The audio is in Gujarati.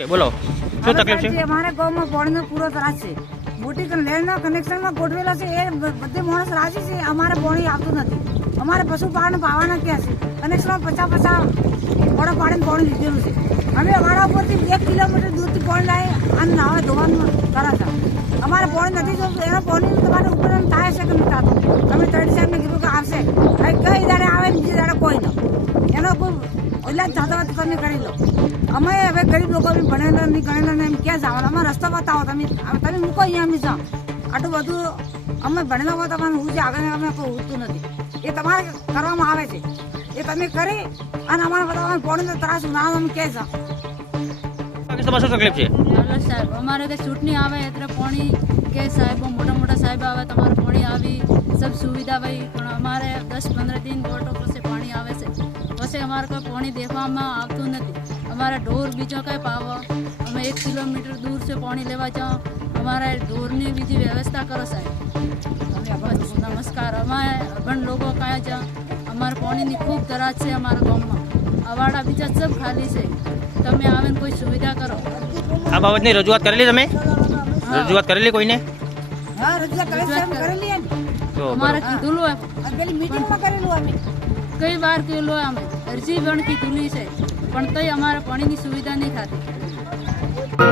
ઓકે બોલો. શું તકલીફ છે? અમારા ગામમાં પાણીનો પૂરો ત્રાસ છે. મોટી લેન્ડના કનેક્શનમાં ગોઠવેલા છે એ બધે માણસ રાજી છે અમારે પાણી આવતું નથી. અમારે પશુપાલન પાવાના ક્યાં છે? કનેક્શનમાં પચાસ પચાસ મોડા પાડીને પાણી લીધેલું છે. અમે અમારા ઉપરથી એક કિલોમીટર દૂરથી પાણી લાવી અને નાવા ધોવાનું કરા છે. અમારે પાણી નથી જોતું એના પાણી તમારે ઉપર થાય છે કે નથી થતું. અમે ત્રણ સાહેબને કીધું કે આવશે. કઈ દાડે આવે બીજી દાડે કોઈ ન. એનો કોઈ ઇલાજ થતો હોય તો તમે કરી લો. અમે હવે ગરીબ લોકો બી ભણેલા નહીં ગણેલા નહીં એમ ક્યાં જાવ અમે રસ્તો બતાવો તમે તમે મૂકો અહીંયા અમે જાઓ. આટલું બધું અમે ભણેલા હોય તમારે હું જે આગળ અમે કોઈ ઉઠતું નથી. એ તમારે કરવામાં આવે છે. એ તમે કરી અને અમારે બધા અમે પોણીનો ત્રાસ ના અમે ક્યાં જાઓ? તમારે શું તકલીફ છે? સાહેબ અમારે કે ચૂંટણી આવે એટલે પાણી કે સાહેબો મોટા મોટા સાહેબ આવે તમારે પાણી આવી સબ સુવિધા ભાઈ પણ અમારે દસ પંદર દિન બોટો પાસે પાણી આવે છે. પછી અમારે કોઈ પાણી દેવામાં આવતું નથી. અમારે ઢોર બીજો કંઈ પાવો. અમે એક કિલોમીટર દૂર છે પાણી લેવા જાઓ. અમારે ઢોરની બીજી વ્યવસ્થા કરો સાહેબ. નમસ્કાર. અમારે અભણ લોકો કયા જાઓ અમારે પાણીની ખૂબ તરાજ છે અમારા ગામમાં. અવાડા બીજા સબ ખાલી છે. તમે આવીને કોઈ સુવિધા કરો. આ બાબતની રજૂઆત કરેલી તમે? રજૂઆત કરેલી કોઈને? હા રજૂઆત કરે છે એમ કરેલી તો અમારે કીધું હોય પેલી મીટિંગમાં કરેલું અમે. કઈ વાર કીધું હોય અમે અરજી પણ કીધું છે પણ તોય અમારા પાણીની સુવિધા નહીં થતી.